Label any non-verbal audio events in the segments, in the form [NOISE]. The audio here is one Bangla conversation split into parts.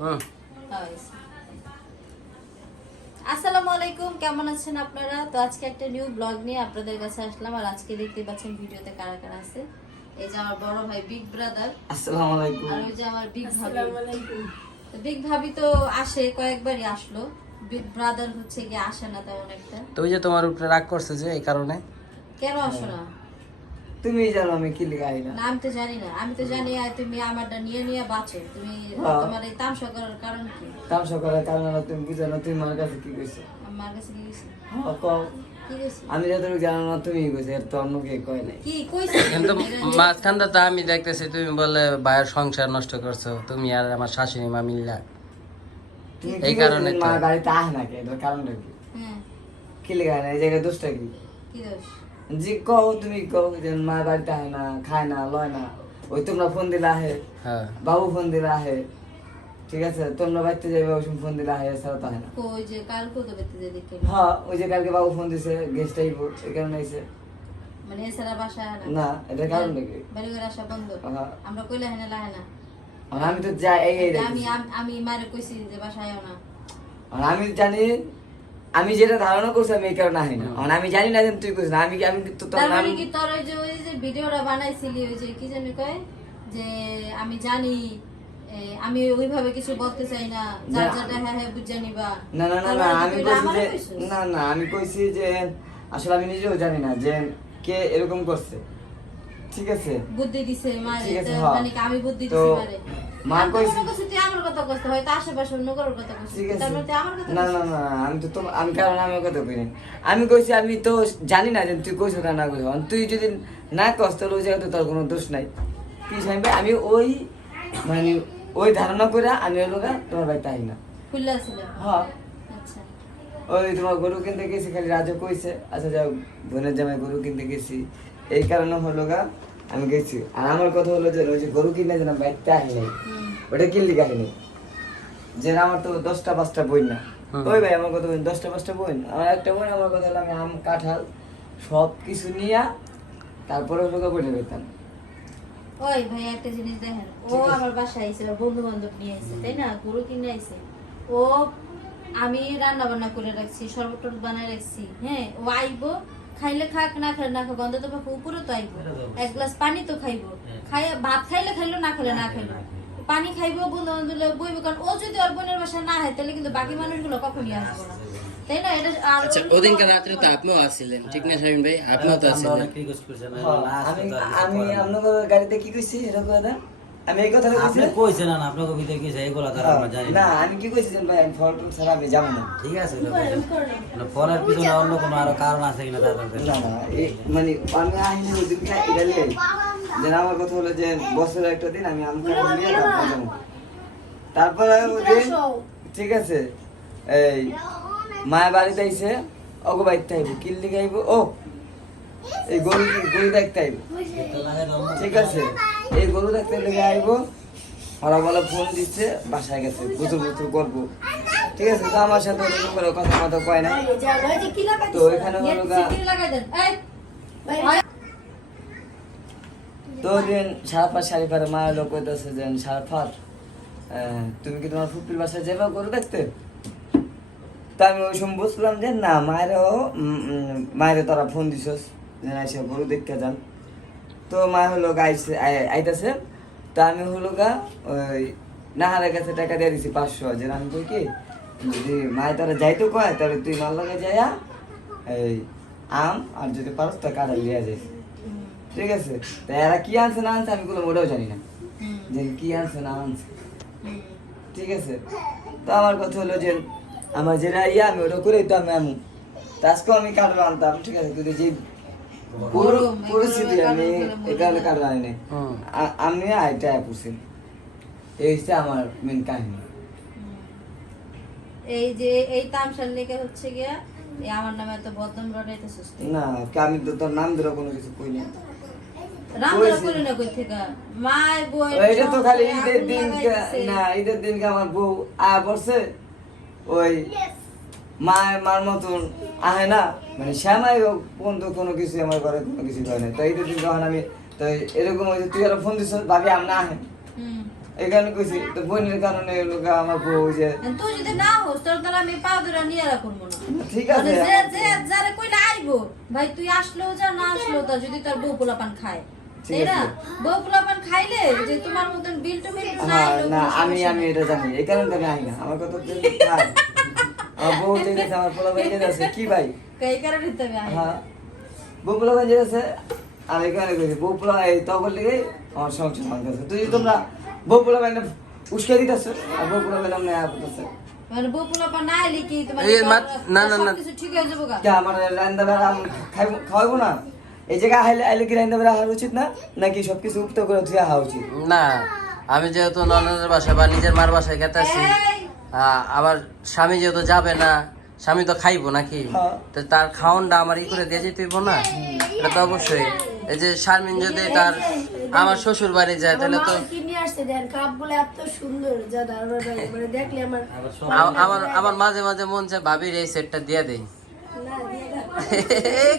হুম আসসালামু আলাইকুম কেমন আছেন আপনারা? তো আজকে একটা নিউ ব্লগ নিয়ে আপনাদের কাছে আসলাম। আর আজকে দেখতে পাচ্ছেন ভিডিওতে কারা কারা আছে? এই যে আমার বড় ভাই বিগ ব্রাদার আসসালামু আলাইকুম। আর ওই যে আমার বিগ ভাবি তো বিগ ভাবি তো আসে কয়েকবারই আসলো। বিগ ব্রাদার হচ্ছে গিয়ে আসে না তেমন একটা। তো ওই যে তোমার উপরে রাগ করছে যে এই কারণে। কেন আসো না? তুমি জানো আমি কি লিখাই না। না আমি তো জানি না। আমি তো জানি আর তুমি আমারটা নিয়ে নিয়ে বাঁচো। তুমি হ্যাঁ। তোমার এই তামসা করার কারণ কি? তামসা করার কারণ হলো তুমি বুঝো না তুমি আমার কাছে কি কইছো? আমার কাছে কি গেছে হ্যাঁ, কও। আমি যতটুকু জানো না তুমি কইছো এর তো অন্য কে কয় নাই। কি কইছে? কিন্তু মাঝখানটা তো আমি দেখতেছি তুমি বলে ভাইয়ের সংসার নষ্ট করছ তুমি আর আমার শাশুড়ি মা মিল্লা। এই কারণে কারণে তো। মা বাড়িতে আহে না কে এটার কারণটা কি? হ্যাঁ। কি লিখাই না এই জায়গায় দোষটা কি? কি দোষ? জি কও তুমি কও যে মা বাড়িতে আহে না খায় না লয় না। ওই তোমরা ফোন দিলে আহে। হ্যাঁ। বাবু ফোন দিলে আহে। ঠিক আছে? তোমরা বাড়িতে যাবে ওই ফোন দিলে আহে এছাড়া তো আহে না। ওই যে কাল কত বেতে যে দেখে হ্যাঁ ওই যে কালকে বাবু ফোন দিছে গেস্ট আইব এই কারণে আইছে। মানে এছাড়া বাসায় আয় না এটার কারণটা কি বাড়ি ঘরে আসা বন্ধ। হ্যাঁ। আমরা কইলে হেনে লাহে না। আমি তো যাই এই এই আমি আমি মারে কইছি যে বাসায় না। আর আমি জানি আমি যেটা ধারণা করছি আমি এই কারণে আহি না। আর আমি জানি না যে তুই কইছিস না আমি কি আমি তো তোর নাম কি তোর ওই যে ওই যে ভিডিওটা বানাইছিলি ওই যে কি জানি কয়? যে আমি জানি আমি ওইভাবে কিছু বলতে চাই না যার। যাটা হ্যাঁ হ্যাঁ বুঝে নিবা। না না না না আমি কইছি যে না না আমি কইছি যে আসলে আমি নিজেও জানি না যে কে এরকম করছে। ঠিক আছে? বুদ্ধি দিছে মারে ঠিক আছে, হ্যাঁ। মানে আমি বুদ্ধি দিছি মারে। মা কইছি- আশেপাশে অন্য কারোর কথা আমার কথা না না না আমি তো তোমার আমি কারণ আমি কথা কই আমি কইছি আমি তো জানি না যে তুই কইছ না না কইছ। তুই যদি না কস তাহলে ওই জায়গাতে তোর কোনো দোষ নাই। কি জানবে আমি ওই মানে ওই ধারণা করে আমি হলো গা তোমার বাড়িতে আই না। খুললা ছিল হ্যাঁ। আচ্ছা। ওই তোমার গরু কিনতে গেছি খালি রাজা কইছে আচ্ছা যাও বোনের জামাই গরু কিনতে গেছি। এই কারণে হলো গা আমি গেছি। আর আমার কথা হলো যে ওই যে গরু কিনে যেন নাই। হুম। ওটা কিনলি কাহিনী। যে আমার তো দশটা পাঁচটা বই না। ওই ভাই আমার কথা বই দশটা পাঁচটা বই না? আমার একটা বই আমার কথা হলো আমি আম কাঁঠাল সব কিছু নিয়ে তারপরে গা বইটা পেতাম ওই ভাই একটা জিনিস দেখেন ও আমার বাসায় আইছে বন্ধু বান্ধব নিয়ে আইছে তাই না? গরু কিনে আইছে। ও আমি রান্না বান্না করে রাখছি শরবত বানায় রাখছি হ্যাঁ? ও আইবো খাইলে খাক না খাইলে না খাক পক্ষে উপরে তো আইবো। এক গ্লাস পানি তো খাইবো। খাই ভাত খাইলে খাইলো না খাইলে। না খাইলো। পানি খাইবো বন্ধু বইবো কারণ ও যদি ওর বোনের বাসায় না হয় তাহলে কিন্তু বাকি মানুষগুলো কখনই আসব না। তাই না? এটা আচ্ছা ওদিনকে রাত্রে তো আপনিও আসছিলেন ঠিক না শামিন ভাই? আপনিও তো আসছিলেন হ্যাঁ, আমি আমি আপনাদের গাড়িতে কি কইছি? এরকম কথা আমি এই কথাটা কইছি আপনি কইছেন না তারা আমরা জানি আমি কি ভাই? আমি ফল টল ছাড়া আমি যাব না। ঠিক আছে না, ফলের পিছনে অন্য কোনো আরও কারণ আছে কিনা তার মানে আমি আহিনি ওই এটা লিয়ে যে আমার কথা হলো যে বছরের একটা দিন আমি আম কাটা নিয়ে তারপর যাব। তারপরে ঠিক আছে? এই মায়ের বাড়িতে আইছে। অগো বাড়িতে আইব কিল্লি খাইব ও এই গরু গরু দেখতে আইব। ঠিক আছে। এই গরু দেখতে লেগে আইব। ওরা বলে ফোন দিচ্ছে বাসায় গেছে। বুতুর বুতুর করব। ঠিক আছে তো আমার সাথে ওরকম করে কথা মতো কয় না তো এখানে হলো গা সিটি লাগাই দেন এই তো দিন সারা পাঁচ সাড়ে পারে মা লোক কইতেছে যে সারাফার তুমি কি তোমার ফুপির বাসায় যাবে গরু দেখতে তা আমি ওই সময় বুঝলাম যে না, মায়েরও মায়ের তোরা ফোন দিছস যে এসে গরু দেখতে যান। তো মা হলো গা আইসে আইতাছে। তা আমি হলো গা ওই নাহারের কাছে টাকা দিয়ে দিছি পাঁচশো। যে আমি কই কি, যদি মায়ের তোরা যাইতো কয়, তাহলে তুই মাল লাগে যাইয়া এই আম আর যদি পারস তা কাটা লিয়া যাইস ঠিক আছে? তা এরা কি আনছে না আনছে আমি কোনো মোটেও জানি না। যে কি আনছে না আনছে। ঠিক আছে? তো আমার কথা হলো যে আমার যেটা ইয়া আমি ওটা করে দিতাম ম্যাম আজকেও আমি কাটবো আনতাম ঠিক আছে? কিন্তু যে পরিস্থিতি আমি মরে আনি নাই। আমি আইটা এই হচ্ছে আমার মেন কাহিনী। এই যে এই তামসার লেগে হচ্ছে গিয়া আমার নামে এত বদনাম রটাইতে সুস্থ না আমি তো তোর নাম ধরে কোনো কিছু কই না তো খালি ঈদের দিন না ঈদের দিনকে আমার বউ আয়া পড়ছে। ওই মায়ের মার মতন আহে না। মানে শ্যামাই পর্যন্ত কোনো কিছু আমার ঘরে কোনো কিছু করে না। তো ঈদের দিন যখন আমি তো এরকম হয়েছে তুই আর ফোন দিছ ভাবি আমি না আহে। এই কারণে কইছি তো বোনের কারণে লোক আমার বউ যে তুই যদি না হোস তোর দ্বারা আমি পা ধরে নিয়ে রাখব না। ঠিক মানে আছে যে যে যারে কইলে আইবো। ভাই তুই আসলেও যা না আসলেও তা যদি তোর বউ পোলাপান খায়। তাই না? বউ পোলাপান খাইলে যে তোমার মতন বিল টু বিল না হ্যাঁ না আমি আমি এটা জানি এই কারণে আমি আই না। আমার কথা তো খাই আমার বউ যেতেছে আমার পোলা ভাই যেতেছে কি ভাই? এই কারণে তো আমি আই হ্যাঁ বউ ভাই যেতেছে আর এই কারণে কইছি বউ পোলা এই তখন লিগে আমার সংসার ভাঙতেছে তুই তোমরা বউ পোলা ভাই উস্কে দিতেছে আর বউ মানে বউ পোলাপান না আইলে কি তোমার না, না, না। কিছু ঠিক হয়ে যাব গা? আমার রান্দা বেড়া খাওয়াবো না? এই জায়গায় আইলে আইলে কি রান্দা বেড়া উচিত না? নাকি সবকিছু উক্ত করে তুই আহা উচিত? না আমি যেহেতু ননদের বাসায় বা নিজের মার বাসায় গেতেছি এই, আবার স্বামী যেহেতু যাবে না স্বামী তো খাইবো নাকি? হ্যাঁ। তো তার খাওনটা আমার ই করে দিয়ে যেতে হইবো না? এটা তো অবশ্যই। এই যে শারমিন যদি তার আমার শ্বশুর বাড়ি যায় তাহলে তো আমার আমার মাঝে মাঝে মন চায় ভাবির এই সেটটা দিয়ে দিয়ে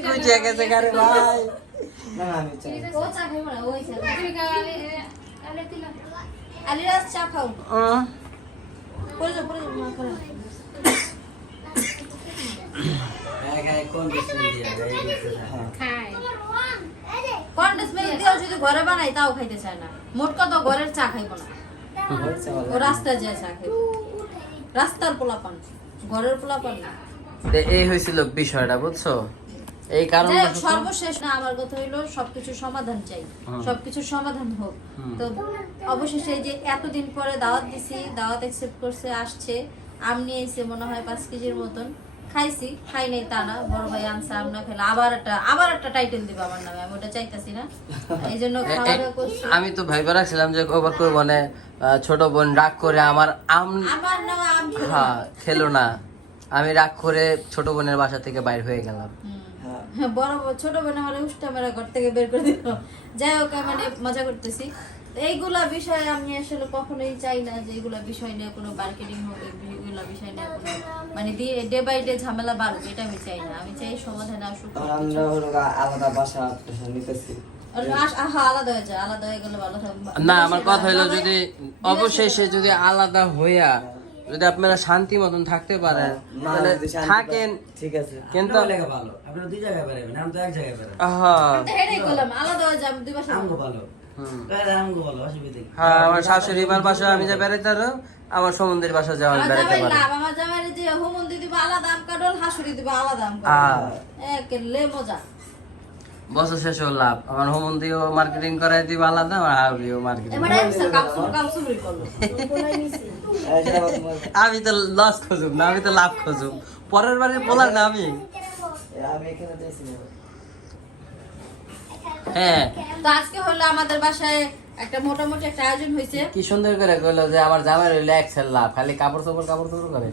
খুঁজে গেছে ভাই করে যদি ঘরে বানাই তাও খাইতে চায় না মোট কথা ঘরের চা খাইবো না রাস্তায় যায় চা খাইবো রাস্তার পোলাপান ঘরের পোলাপান না এই হয়েছিল বিষয়টা বুঝছ? এই কারণ সর্বশেষ না আমার কথা হইল সবকিছুর সমাধান চাই। হুম। সবকিছুর সমাধান হোক। তো অবশেষে যে এতদিন পরে দাওয়াত দিছি দাওয়াত অ্যাকসেপ্ট করছে আসছে আম নিয়ে এসে মনে হয় পাঁচ কেজির মতন। খাইছি খাই নাই তা না বড় ভাই আনছে আম না খেলে আবার একটা আবার একটা টাইটেল দিবে আমার নামে আমি ওটা চাইতাছি না। এই জন্য আমি তো ভাইবা রাখছিলাম যে ওবার করব মানে ছোট বোন রাগ করে আমার আম আমার নামে আম হ্যাঁ খেলো না। আমি রাগ করে ছোট বোনের বাসা থেকে বাইর হয়ে গেলাম। বড় ছোট বোন আমার উষ্টা মেরা ঘর থেকে বের করে দিল। যাই হোক মানে মজা করতেছি। এইগুলা বিষয় আমি আসলে কখনোই চাই না যে এইগুলা বিষয় নিয়ে কোনো মার্কেটিং হোক এইগুলা বিষয় নিয়ে কোনো মানে ডে বাই ডে ঝামেলা বাড়ুক এটা আমি চাই না। আমি চাই সমাধান আসুক আমরা হলো আলাদা বাসা নিতেছি। আহা, আলাদা হয়ে যায় আলাদা হয়ে গেলে ভালো না আমার কথা হলো যদি অবশ্যই সে যদি আলাদা হইয়া যদি আপনারা শান্তি মতন থাকতে পারেন তাহলে থাকেন। ঠিক আছে। কিন্তু ভালো। আপনারা দুই জায়গায় বেরাবেন আমি তো এক জায়গায় হ্যাঁ আলাদা হয়ে যাবে দুই ভালো। হ্যাঁ আমার শাশুড়ি মার বাসা আমি যা বেড়াইতে পারো আমার সমুদ্রের বাসা যাওয়া আমি আমার বেড়াইতে জামাই পারো। আমার জামাই যে হোমন্দি দিব আলাদা আম কাটল হাসুরি দিব আলাদা আম কাটল। একেলে মজা। বছর শেষ হলো লাভ। আমার হোমন্দিও মার্কেটিং করাই দিব আলাদা আমার হাউলিও মার্কেটিং [LAUGHS] [LAUGHS] আমি তো লস খুঁজুম না আমি তো লাভ খুঁজুম। পরের বাড়ির পোলার না আমি। হ্যাঁ। তো আজকে হলো আমাদের বাসায় একটা মোটামুটি একটা আয়োজন হয়েছে। কি সুন্দর করে কইলো যে আমার জামাই রইল লাভ খালি কাপড় চোপড় কাপড় চোপড় করে।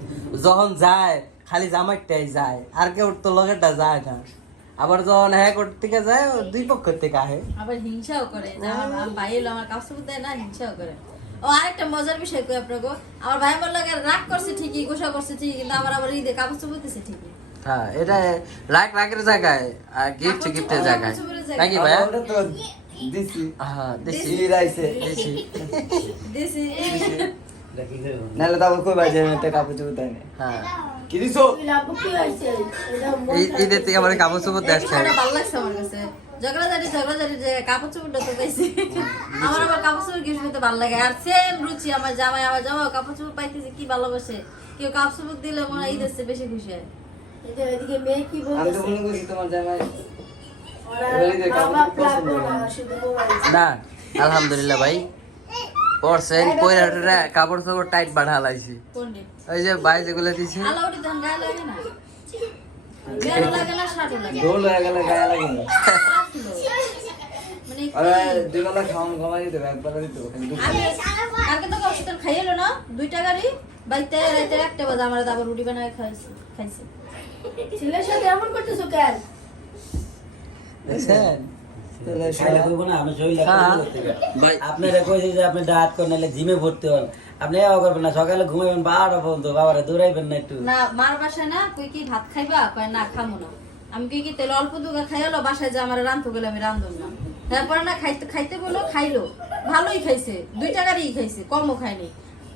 যখন যায় খালি জামাইটাই যায় আর কেউ তো লগেরটা যায় না। আবার যখন হ্যাঁ করতে থেকে যায় দুই পক্ষ থেকে আহে। আবার হিংসাও করে। আমার আমার ভাই আমার কাপড় দেয় না হিংসাও করে। ও আরেকটা মজার বিষয় কই আপনাকে? আমার ভাই আমার লাগে রাগ করছে ঠিকই গোসা করছে ঠিকই কিন্তু আমার আবার ঈদে কাপড় চোপড় ঠিকই। হ্যাঁ এটা রাগ রাগের জায়গায় আর গিফট গিফটের জায়গায়। নাকি। ভাইয়া? তো দিছি। হ্যাঁ রাইছে দিছি। নাহলে তারপর কই বাজে কাপড় চোপড় দেয় না হ্যাঁ। কি দিছো? ঈদের থেকে আমার কাপড় চোপড় দেখছে ভালো লাগছে আমার কাছে। ঝগড়াঝাটি ঝগড়াঝাটি যে কাপড় চোপড়টা তো পাইছি আমার আবার কাপড় চোপড় করতে ভালো লাগে। আর সেম রুচি আমার জামাই আমার জামাই কাপড় চোপড় পাইতেছে কি ভালোবাসে? কেউ কাপড় চোপড় দিলে মনে হয় ঈদের চেয়ে বেশি খুশি হয়। এদিকে মেয়ে কি মনে তোমার জামাই না। না আলহামদুলিল্লাহ ভাই। পরছেন পয়রা কাপড় চোপড় টাইট বাঁধা লাইছি। পণ্ডিত ওই যে ভাই যেগুলো দিছে। হয়ে গেলে গায়ে লাগে না। মানে কি? আরে দুই বেলা খাওয়ান খাওয়াই দিতে হবে একবেলা দিতে হবে খালি দুপুরে। আমি আগে তো কষ্ট খাইয়ে না দুইটা গাড়ি বাইতে রাইতে একটা বাজে আমার আবার রুটি বানায় খাইছে খাইছে ছেলের সাথে এমন করতেছো কেন দেখছেন তাহলে খাইলে সবাই- কইবো না আমি শরীর হ্যাঁ। ভাই আপনারা কইছে যে আপনি ডায়েট করেন জিমে ভর্তি হন আপনি এও করবেন না সকালে ঘুমাইবেন বারোটা পর্যন্ত বাবারে দৌড়াইবেন না একটু। না মার বাসায় না কই কি ভাত খাইবা? কয় না খামু না। আমি কই কি তেল অল্প দুগা খাইলো বাসায় যে আমার রান্ধতে গেলে আমি রান্ধুম না। তারপরে না খাইতে খাইতে বলো খাইলো। ভালোই খাইছে দুই টাকারই খাইছে কমও খায়নি।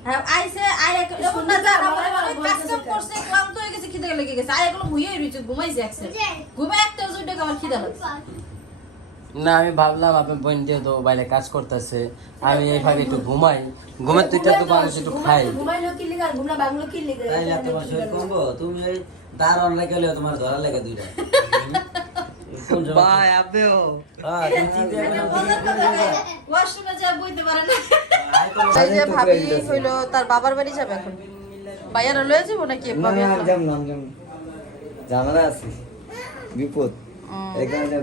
হ্যাঁ আইসে আয় এক না যে আমার আমার কাজ কাম করছে ক্লান্ত হয়ে গেছে খিদে লেগে গেছে। আয় এগুলো ভুইয়ে রয়েছে ঘুমাইছে একসে ঘুমাই একটা টাকা আমার খিদা লাগছে। না আমি ভাবলাম আপনি বোন দিয়ে তো বাইরে কাজ করতেছে আমি এই ফাঁকে একটু ঘুমাই। ঘুমের দুইটা তো মানুষ একটু খাই। ঘুমাইলো কি লিগা ঘুমনা বাংলো কি লিগা তাইলে তোমার শরীর কমবো তুমি হলেও তোমার ধরা লেগে দুইটা। ভাই আপনিও হ্যাঁ, তুমি চিন্তা করো ওয়াশরুমে যা বইতে পারে না। এই যে ভাবি হইল তার বাবার বাড়ি যাবে এখন। বাইরে লয়ে যাব নাকি না না আছে। বিপদ। এখানে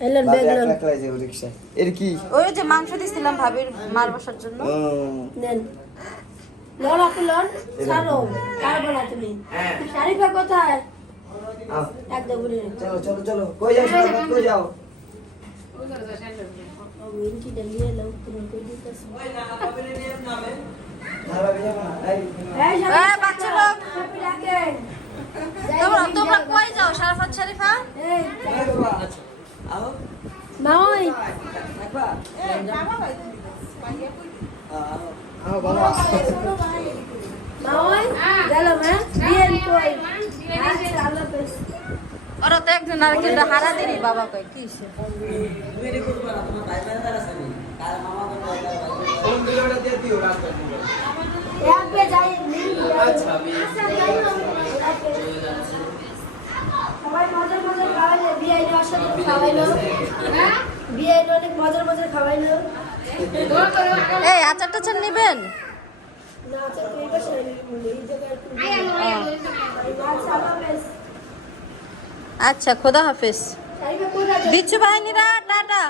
এলেন বাবা ব্যাগ একলা একলা যাব রিক্সা এর কি? ওই যে মাংস দিছিলাম ভাবির মার বসার জন্য। নেন। আপনি ছাড়ো পারব না তুমি। শারিফা কোথায়? আও, একদম ঘুরে চলো চলো চলো। কই যাও কই যাও? ইনকি ডালিয়ে লাও তুমি কই দিতেছ? ধারা বেজা না এই এই এই বাচ্চা লোক তোমরা তোমরা কই যাও শারফাত শরীফা? এই। এই বাবা আও মাওই একবার আও বাবা মাওই গেলাম হ্যাঁ বিয়ের কই ওরা তো একজন আরেকজন হারা দেরি বাবা কই কি সে এদিকে করবা তোমার ভাই বোনেরা আছে নি? কার মামা ভাই করবে। ফোন ভিডিওটা দিয়ে দিও রাস্তা এক বে যাই আচ্ছা সবাই মজার মজার খাওয়াইলো বিয়ে অসাধারণ খাওয়াইলো বিয়ে অনেক মজার মজার খাওয়াইলো এই আচার টাচার নেবেন? আচ্ছা খোদা হাফেজ। কোথায় বিচ্ছু বাহিনীরা টাটা।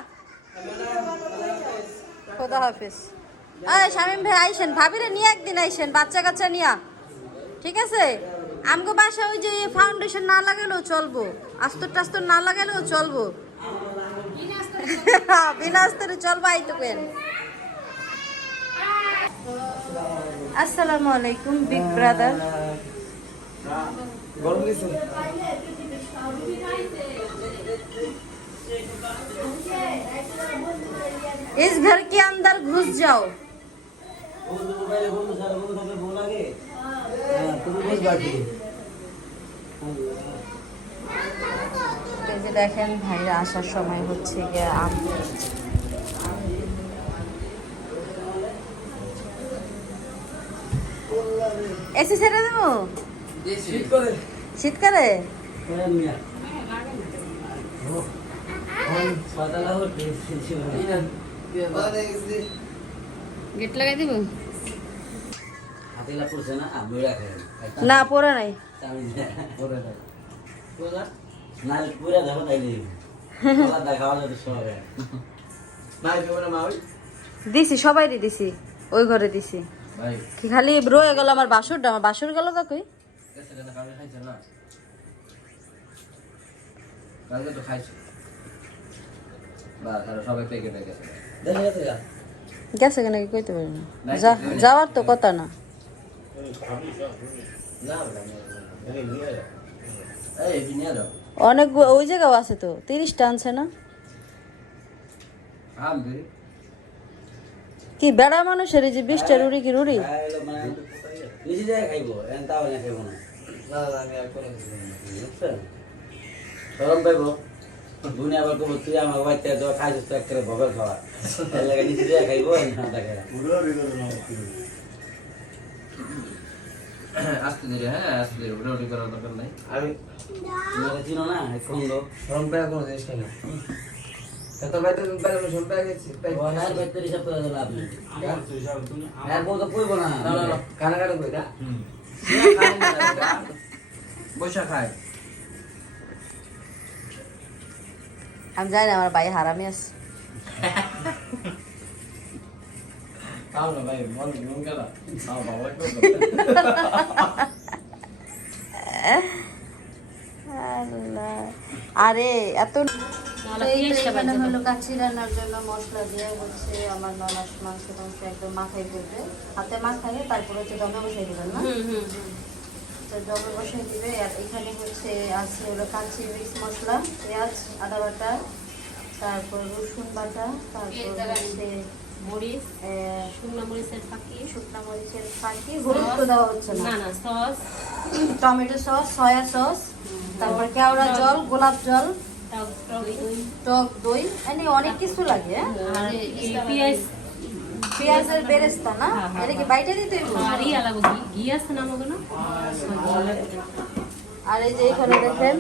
খোদা হাফেজ। এই শামিম ভাই আইসেন। ভাবিরে নিয়ে একদিন আইসেন বাচ্চা কাচ্চা নিয়া। ঠিক আছে? আমগো বাসা ওই যে ফাউন্ডেশন না লাগালেও চলবো আস্তর টাস্তর না লাগালেও চলবো [LAUGHS] বিনা আস্তরে চলবো আইটুকেন আসসালামু আলাইকুম বিগ ব্রাদার গরম দিছে इस घर के अंदर घुस जाओ বন্ধু এই যে দেখেন ভাইরা আসার সময় হচ্ছে গিয়ে আম। এসি ছেড়ে দেবো? শীতকালে? না। গেট লাগাই দিব? না, পরে নাই। যাবে সবাই। দিছি দিছি ওই ঘরে দিছি। কি খালি রয়ে গেল আমার বাসুরটা আমার বাসুর গেল তো কই? কালকে তো খাইছি। সবাই পেকে পেকে গেছে। গা? গেছে কেন কইতে পারি না। যা- যাওয়ার তো কথা না। অনেক ওই জায়গাও আছে তো তিরিশটা আনছে না কি বেড়া মানুষের এই যে বিশটা রুড়ি কি রুড়ি [LAUGHS] জায়গায় খাইবো, না। না না আমি আর কোনো কিছু না। বুঝছেন? শরম পাইবো। দুনিয়া আবার কবো, তুই আমার বাড়িতে যা খাইছিস তো একেবারে ভবের খাওয়া। এর নিজে জায়গায় না খাইবো। আস্তে ধীরে হ্যাঁ আস্তে ধীরে উঠে উঠে করার দরকার নাই। আমি চিনো না। শরম পেয়ে কোনো জিনিস খাই না। ভাই তো বাইরে বসে শরম পেয়ে গেছি পেয়ে ও না, হিসাব করে দিলে লাভ নেই। এর বউ তো কইবো না। না না না কানা কই না? খায়। আমি জানি আমার ভাই হারামি আছে। [LAUGHS] [LAUGHS] আরে এত এই তো হলো কাচ্চি রান্নার জন্য মশলা দিয়ে হচ্ছে আমার ননাস মাংস টাংস একদম মাখাই ফেলবে হাতে মাখাই তারপরে হচ্ছে দমে বসাই দিবেন না? তো দমে বসাই দিবে আর এখানে হচ্ছে আছে হলো কাচ্চি মিক্স মশলা পেঁয়াজ আদা বাটা তারপর রসুন বাটা তারপর হচ্ছে মরিচ শুকনো মরিচের ফাঁকি শুকনো মরিচের ফাঁকি হলুদ তো দেওয়া হচ্ছে না। না না sauce. Tomato sauce soya sauce তারপর কেওড়া জল গোলাপ জল টক দই। এনে অনেক কিছু লাগে। হ্যাঁ? আর এই পেঁয়াজ পেঁয়াজের বেরেস্তা না? হ্যাঁ, হ্যাঁ, এটা কি বাইটে দিতে হইব? আর ই আলাদা ঘি ঘি আছে না আমাকে না? আর এই যে এখানে দেখেন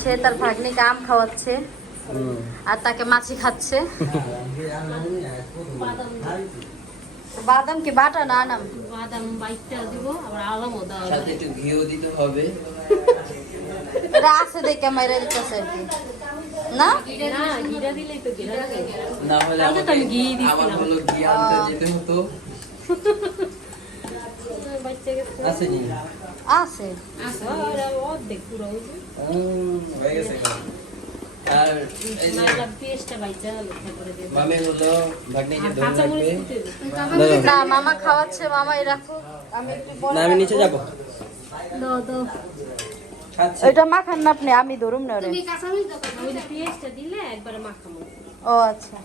সে তার ভাগ্নিকে আম খাওয়াচ্ছে। আর তাকে মাছি খাচ্ছে। বাদাম বাদাম কি বাটা না আনাম। বাদাম বাইটটা দিব আবার আলামও দেওয়া সাথে একটু ঘিও দিতে হবে। এটা আছে দেখে মাইরা দিতেছে আর কি। না? দিলেই তো না হলে আমি ঘি। আমার হলো ঘি আনতে যেতে হতো। আছে নি? আছে। আছে আর অর্ধেক পুরো ওই হয়ে গেছে। আর এই যে মামি হলো ভাগ্নিকে ধরে রাখবে। না মামা খাওয়াচ্ছে মামাই রাখো। আমি একটু না আমি নিচে রাখব। যাব। দাও দাও। এটা মাখান না আপনি আমি ধরুম না রে ওই দিলে একবারে মাখামো। ও আচ্ছা।